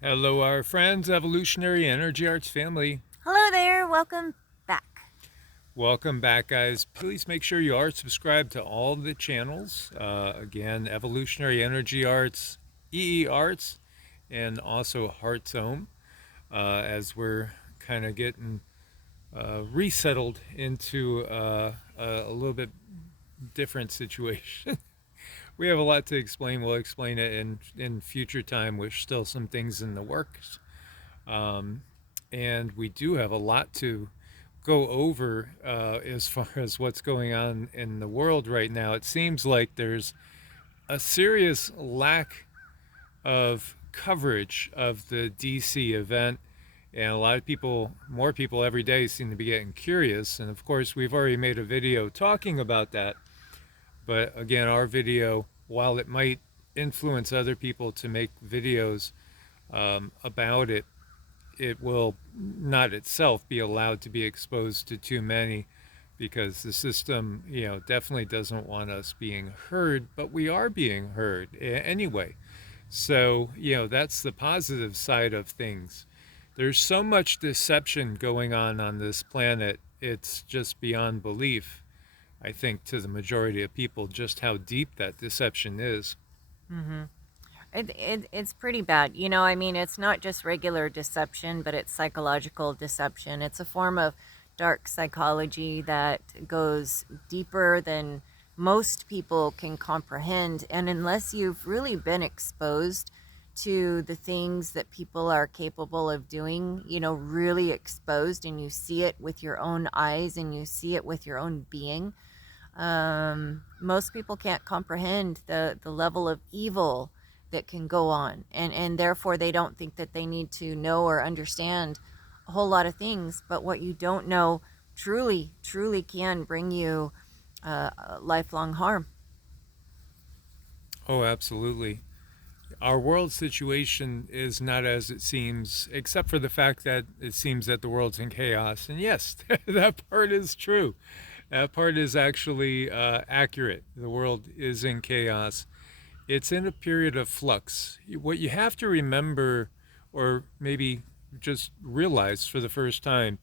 Hello, our friends, Evolutionary Energy Arts family. Hello there, welcome back. Welcome back, guys. Please make sure you are subscribed to all the channels. Again, Evolutionary Energy Arts, Arts, and also Heart's Home, as we're kind of getting resettled into a little bit different situation. We have a lot to explain. We'll explain it in future time. With still some things in the works. Um, and we do have a lot to go over as far as what's going on in the world right now. It seems like there's a serious lack of coverage of the DC event. And a lot of people, more people every day, seem to be getting curious. And of course, we've already made a video talking about that. But again, our video, while it might influence other people to make videos about it, it will not itself be allowed to be exposed to too many, because the system, definitely doesn't want us being heard, but we are being heard anyway. So, that's the positive side of things. There's so much deception going on this planet. It's just beyond belief, I think, to the majority of people, just how deep that deception is. hmm it's pretty bad. I mean, it's not just regular deception, but it's psychological deception. It's a form of dark psychology that goes deeper than most people can comprehend. And unless you've really been exposed to the things that people are capable of doing, really exposed, and you see it with your own eyes and you see it with your own being, most people can't comprehend the level of evil that can go on, and therefore they don't think that they need to know or understand a whole lot of things. But what you don't know truly can bring you lifelong harm. Oh, absolutely. Our world situation is not as it seems, except for the fact that it seems that the world's in chaos. And yes, that part is true. That part is actually accurate. The world is in chaos. It's in a period of flux. What you have to remember, or maybe just realize for the first time,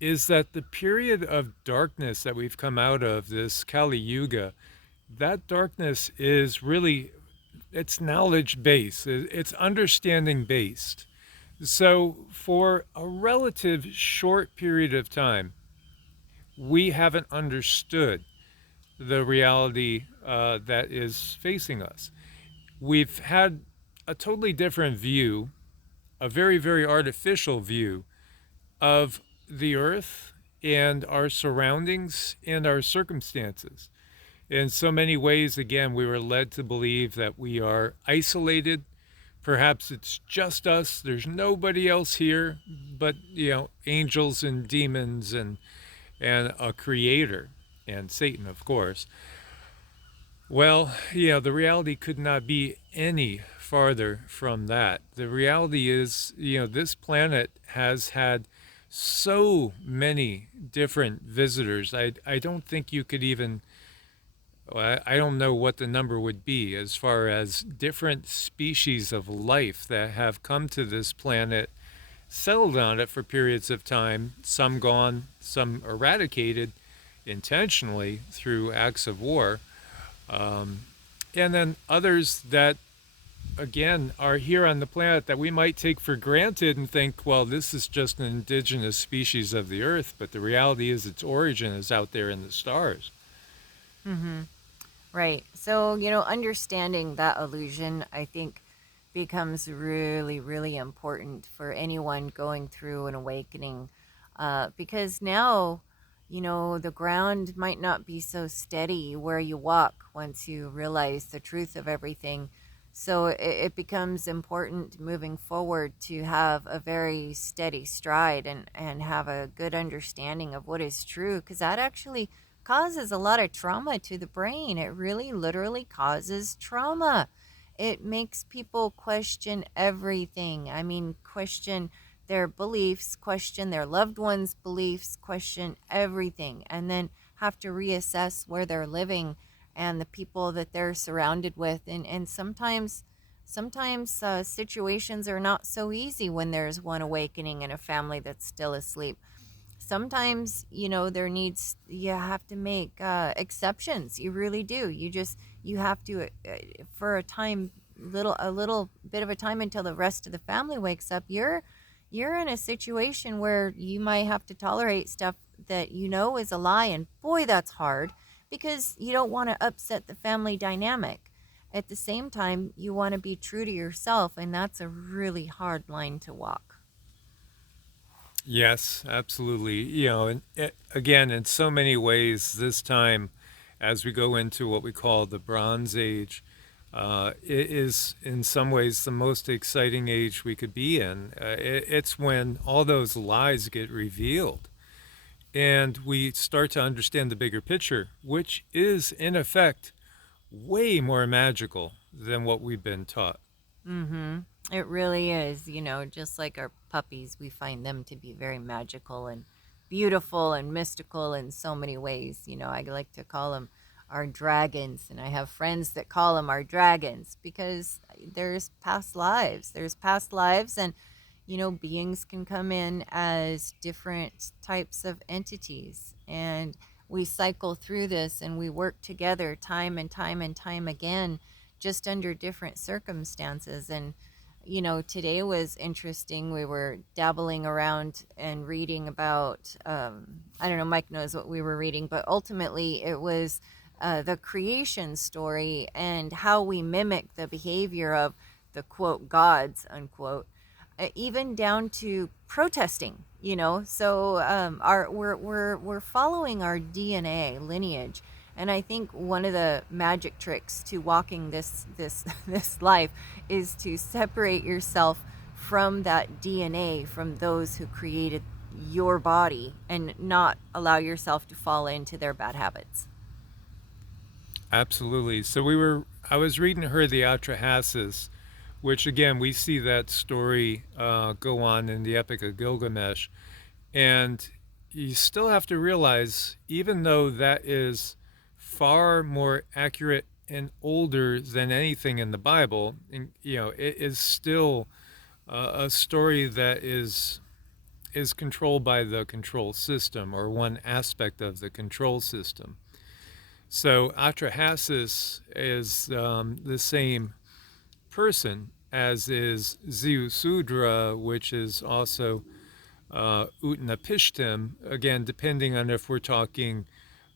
is that the period of darkness that we've come out of, this Kali Yuga, that darkness is really, it's knowledge based, it's understanding based. So for a relative short period of time, we haven't understood the reality that is facing us. We've had a totally different view, a very, very artificial view of the earth and our surroundings and our circumstances. In so many ways, again, we were led to believe that we are isolated. Perhaps it's just us. There's nobody else here but, angels and demons and a creator, and Satan, of course. Well, the reality could not be any farther from that. The reality is, this planet has had so many different visitors. I don't think you could even, I don't know what the number would be as far as different species of life that have come to this planet, settled on it for periods of time, some gone, some eradicated intentionally through acts of war. Um, and then others that, again, are here on the planet that we might take for granted and think, well, this is just an indigenous species of the earth, but the reality is its origin is out there in the stars. hmm Right. So, understanding that illusion, I think, becomes really important for anyone going through an awakening. Because now, the ground might not be so steady where you walk once you realize the truth of everything. So it becomes important moving forward to have a very steady stride and have a good understanding of what is true, because that actually causes a lot of trauma to the brain. It really literally causes trauma. It makes people question everything. I mean, question their beliefs, question their loved ones' beliefs, question everything, and then have to reassess where they're living and the people that they're surrounded with. And sometimes sometimes situations are not so easy when there's one awakening in a family that's still asleep. Sometimes, there needs, you have to make exceptions. You really do. You have to, for a little bit of a time, until the rest of the family wakes up, you're in a situation where you might have to tolerate stuff that is a lie. And boy, that's hard, because you don't want to upset the family dynamic. At the same time, you want to be true to yourself, and that's a really hard line to walk. Yes, absolutely. And again, in so many ways, this time, as we go into what we call the Bronze Age, it is in some ways the most exciting age we could be in. It's when all those lies get revealed and we start to understand the bigger picture, which is, in effect, way more magical than what we've been taught. Mm-hmm. It really is, just like our puppies, we find them to be very magical and beautiful and mystical in so many ways. I like to call them our dragons, and I have friends that call them our dragons, because there's past lives, and beings can come in as different types of entities, and we cycle through this and we work together time and time and time again, just under different circumstances. And today was interesting. We were dabbling around and reading about, I don't know, Mike knows what we were reading, but ultimately it was the creation story, and how we mimic the behavior of the quote gods, unquote, even down to protesting. So we're following our DNA lineage. And I think one of the magic tricks to walking this life is to separate yourself from that DNA, from those who created your body, and not allow yourself to fall into their bad habits. Absolutely. So I was reading her the Atrahasis, which again, we see that story go on in the Epic of Gilgamesh. And you still have to realize, even though that is far more accurate and older than anything in the Bible, and, it is still a story that is controlled by the control system, or one aspect of the control system. So Atrahasis is the same person as is Ziusudra, which is also Utnapishtim, again, depending on if we're talking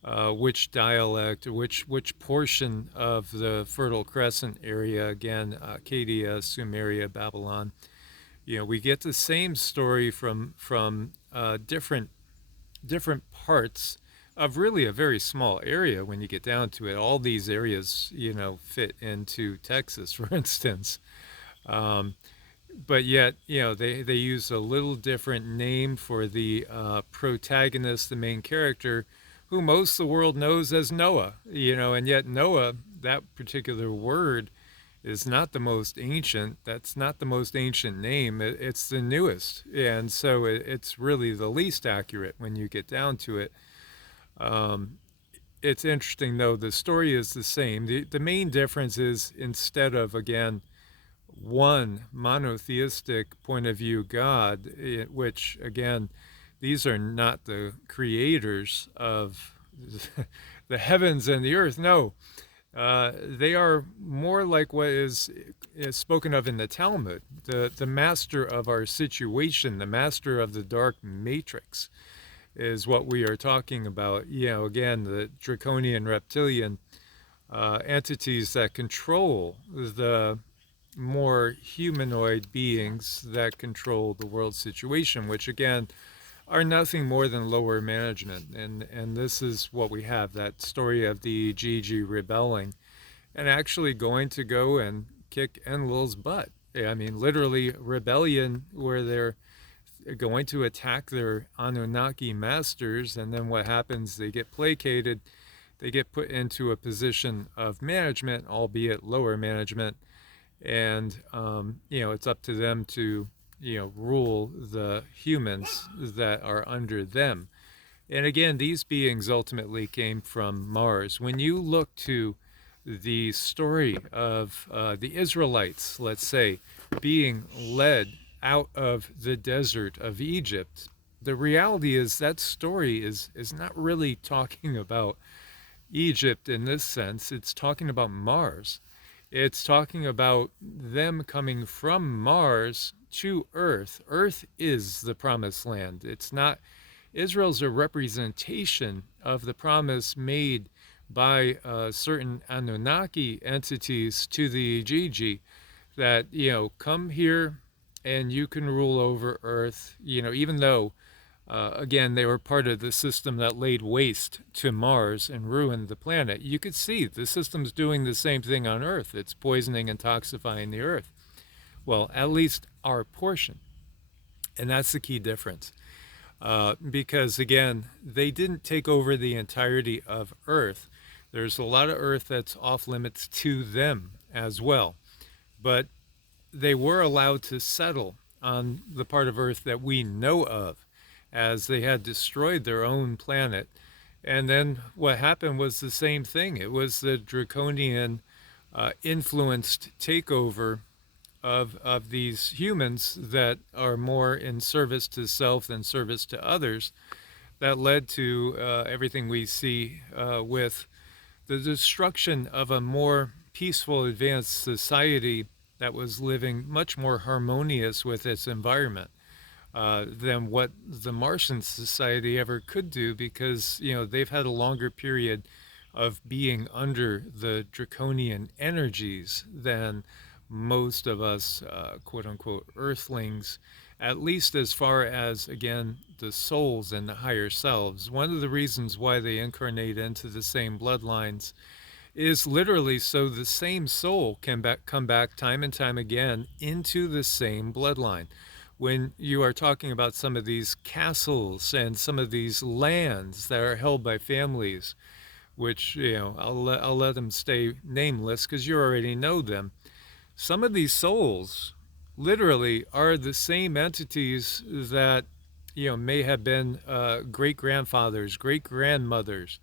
which dialect or which portion of the Fertile Crescent area, again, Acadia, Sumeria, Babylon. We get the same story from different parts of really a very small area when you get down to it. All these areas, fit into Texas, for instance. Um, but yet, they use a little different name for the protagonist, the main character, who most of the world knows as Noah, and yet Noah, that particular word, is not the most ancient. That's not the most ancient name. It's the newest. And so it's really the least accurate when you get down to it. Um, it's interesting, though, the story is the same. The main difference is, instead of, again, one monotheistic point of view God, which, again, these are not the creators of the heavens and the earth. No, they are more like what is spoken of in the Talmud, the master of our situation, the master of the dark matrix, is what we are talking about. Again, the draconian reptilian entities that control the more humanoid beings that control the world situation, which again are nothing more than lower management. And this is what we have, that story of the Gigi rebelling and actually going to go and kick Enlil's butt. I mean, literally rebellion, where they're going to attack their Anunnaki masters, and then what happens? They get placated, they get put into a position of management, albeit lower management, and it's up to them to rule the humans that are under them. And again, these beings ultimately came from Mars. When you look to the story of the Israelites, let's say, being led out of the desert of Egypt, the reality is that story is not really talking about Egypt in this sense. It's talking about Mars. It's talking about them coming from Mars to Earth. Earth is the promised land. It's not, Israel's a representation of the promise made by certain Anunnaki entities to the Igigi that, come here and you can rule over Earth, even though again, they were part of the system that laid waste to Mars and ruined the planet. You could see the system's doing the same thing on Earth. It's poisoning and toxifying the Earth. Well, at least our portion. And that's the key difference. Because, again, they didn't take over the entirety of Earth. There's a lot of Earth that's off limits to them as well. But they were allowed to settle on the part of Earth that we know of, as they had destroyed their own planet. And then what happened was the same thing. It was the draconian influenced takeover of these humans that are more in service to self than service to others that led to everything we see with the destruction of a more peaceful, advanced society that was living much more harmonious with its environment than what the Martian society ever could do, because they've had a longer period of being under the draconian energies than most of us quote unquote earthlings, at least as far as, again, the souls and the higher selves. One of the reasons why they incarnate into the same bloodlines is literally so the same soul can come back time and time again into the same bloodline. When you are talking about some of these castles and some of these lands that are held by families, which, I'll let them stay nameless because you already know them. Some of these souls literally are the same entities that, may have been great-grandfathers, great-grandmothers.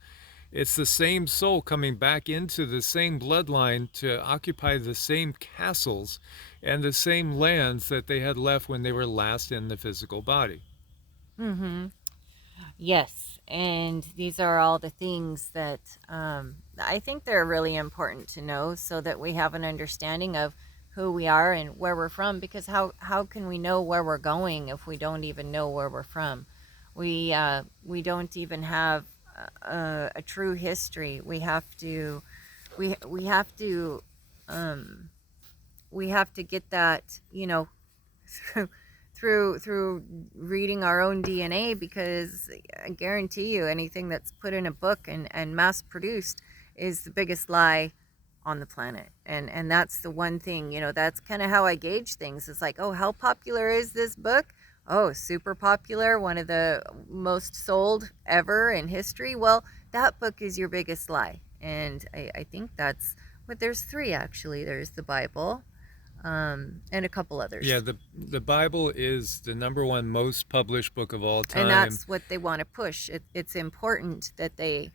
It's the same soul coming back into the same bloodline to occupy the same castles and the same lands that they had left when they were last in the physical body. Mm-hmm. Yes, and these are all the things that I think they're really important to know, so that we have an understanding of who we are and where we're from. Because how can we know where we're going if we don't even know where we're from? We don't even have a true history. We have to we have to get that, through reading our own DNA, because I guarantee you anything that's put in a book and mass produced is the biggest lie on the planet. And that's the one thing, that's kind of how I gauge things. It's like, oh, how popular is this book? Oh, super popular, one of the most sold ever in history. Well, that book is your biggest lie. And I think that's, but there's three actually. There's the Bible, and a couple others. Yeah, the Bible is the number one most published book of all time. And that's what they want to push. It's important that they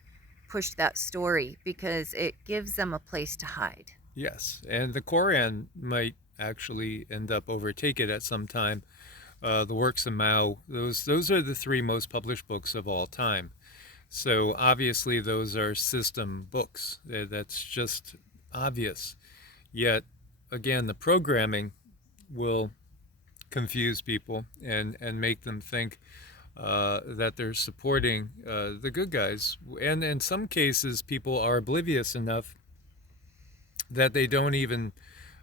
push that story because it gives them a place to hide. Yes, and the Quran might actually end up overtake it at some time. The works of Mao, those are the three most published books of all time. So obviously those are system books. That's just obvious. Yet, again, the programming will confuse people and make them think that they're supporting the good guys. And in some cases, people are oblivious enough that they don't even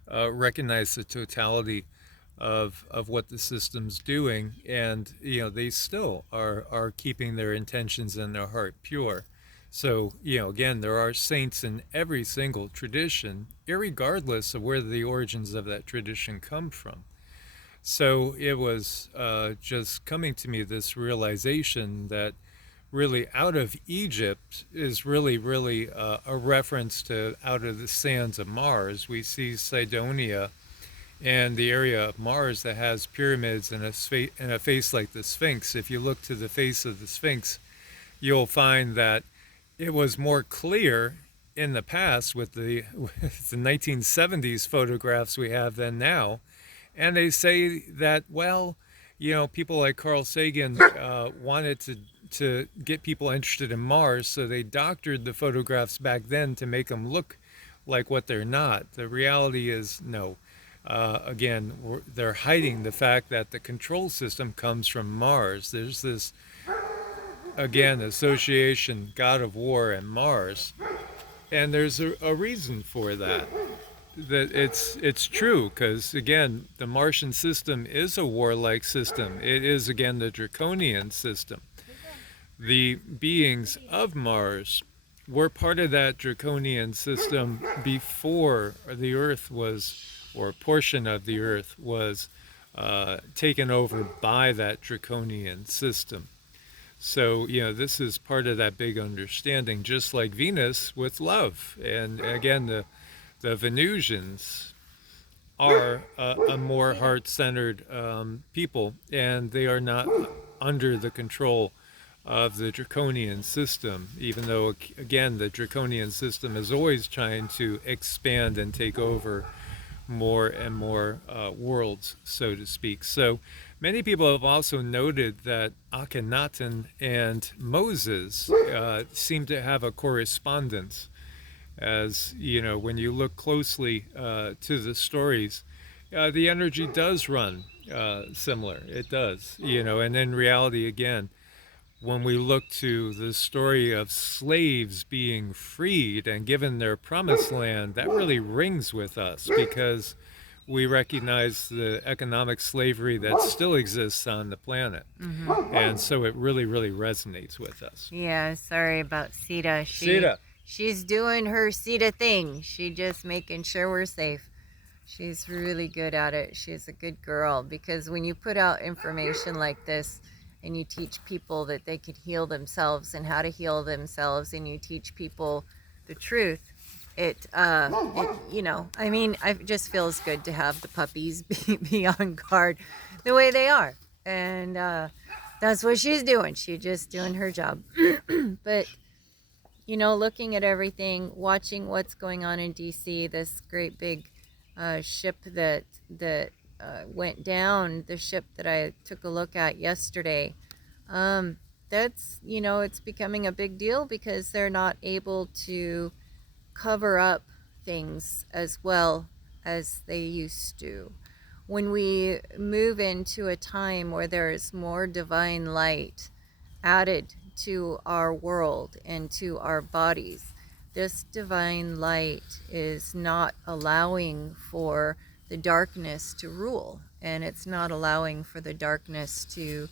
recognize the totality of what the system's doing, and they still are keeping their intentions and their heart pure. So again, there are saints in every single tradition, irregardless of where the origins of that tradition come from. So it was just coming to me, this realization that really out of Egypt is really a reference to out of the sands of Mars. We see Cydonia and the area of Mars that has pyramids and a face like the Sphinx. If you look to the face of the Sphinx, you'll find that it was more clear in the past with with the 1970s photographs we have then now, and they say that, well, people like Carl Sagan wanted to get people interested in Mars, so they doctored the photographs back then to make them look like what they're not. The reality is no. Again, they're hiding the fact that the control system comes from Mars. There's this, again, association, God of War and Mars, and there's a reason for that. That it's true, because again, the Martian system is a warlike system. It is, again, the draconian system. The beings of Mars were part of that draconian system before the Earth was, or a portion of the Earth was taken over by that draconian system. So, this is part of that big understanding, just like Venus with love. And again, the Venusians are a more heart-centered people, and they are not under the control of the draconian system, even though, again, the draconian system is always trying to expand and take over more and more worlds, so to speak. So many people have also noted that Akhenaten and Moses seem to have a correspondence, as when you look closely to the stories, the energy does run similar. It does, and in reality, again, when we look to the story of slaves being freed and given their promised land, that really rings with us, because we recognize the economic slavery that still exists on the planet. Mm-hmm. And so it really, really resonates with us. Yeah, sorry about Sita. She's doing her Sita thing. She just making sure we're safe. She's really good at it. She's a good girl, because when you put out information like this and you teach people that they could heal themselves and how to heal themselves, and you teach people the truth, it just feels good to have the puppies be on guard the way they are. And that's what she's doing. She's just doing her job. But looking at everything, watching what's going on in DC, this great big ship that went down, the ship that I took a look at yesterday, that's, it's becoming a big deal, because they're not able to cover up things as well as they used to. When we move into a time where there is more divine light added to our world and to our bodies, this divine light is not allowing for the darkness to rule, and it's not allowing for the darkness to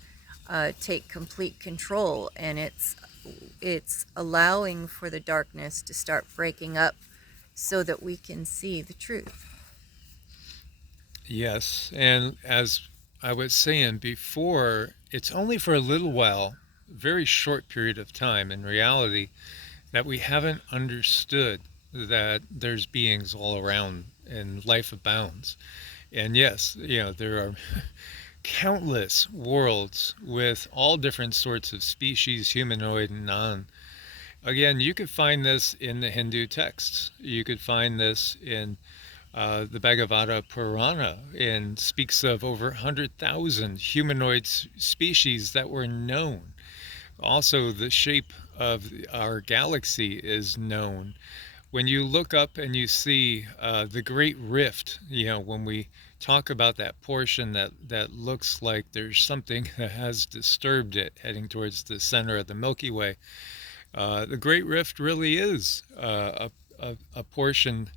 take complete control, and it's allowing for the darkness to start breaking up so that we can see the truth. Yes, and as I was saying before, it's only for a little while, very short period of time in reality, that we haven't understood that there's beings all around and life abounds. And yes, there are countless worlds with all different sorts of species, humanoid and non. Again, you could find this in the Hindu texts. You could find this in the Bhagavata Purana, and speaks of over 100,000 humanoid species that were known. Also, the shape of our galaxy is known. When you look up and you see the Great Rift, when we talk about that portion that looks like there's something that has disturbed it heading towards the center of the Milky Way, the Great Rift really is a portion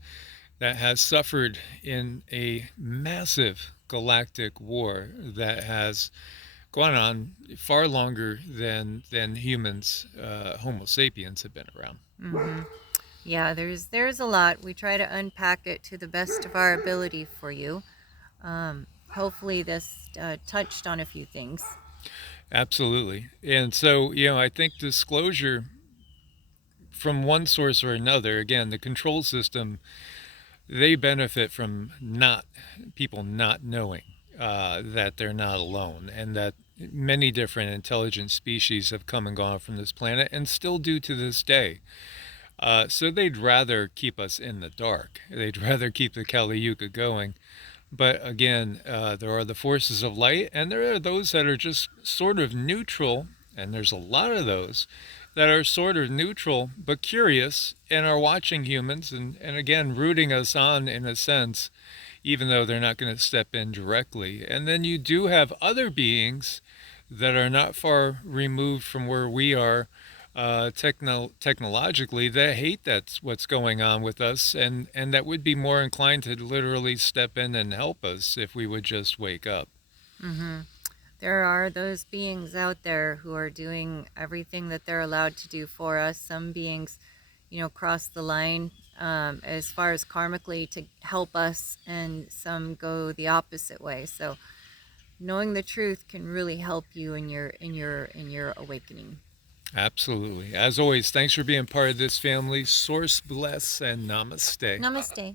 that has suffered in a massive galactic war that has gone on far longer than humans, Homo sapiens, have been around. Mm-hmm. Yeah, there's a lot. We try to unpack it to the best of our ability for you. Hopefully this touched on a few things. Absolutely. And so, I think disclosure from one source or another, again, the control system, they benefit from people not knowing that they're not alone, and that many different intelligent species have come and gone from this planet and still do to this day. So they'd rather keep us in the dark. They'd rather keep the Kali Yuga going. But again, there are the forces of light, and there are those that are just sort of neutral, and there's a lot of those that are sort of neutral but curious and are watching humans and again, rooting us on in a sense, even though they're not going to step in directly. And then you do have other beings that are not far removed from where we are technologically that hate that's what's going on with us and that would be more inclined to literally step in and help us if we would just wake up. Mm-hmm. There are those beings out there who are doing everything that they're allowed to do for us. Some beings, cross the line as far as karmically to help us, and some go the opposite way. So knowing the truth can really help you in your awakening. Absolutely. As always, thanks for being part of this family. Source bless and namaste. Namaste.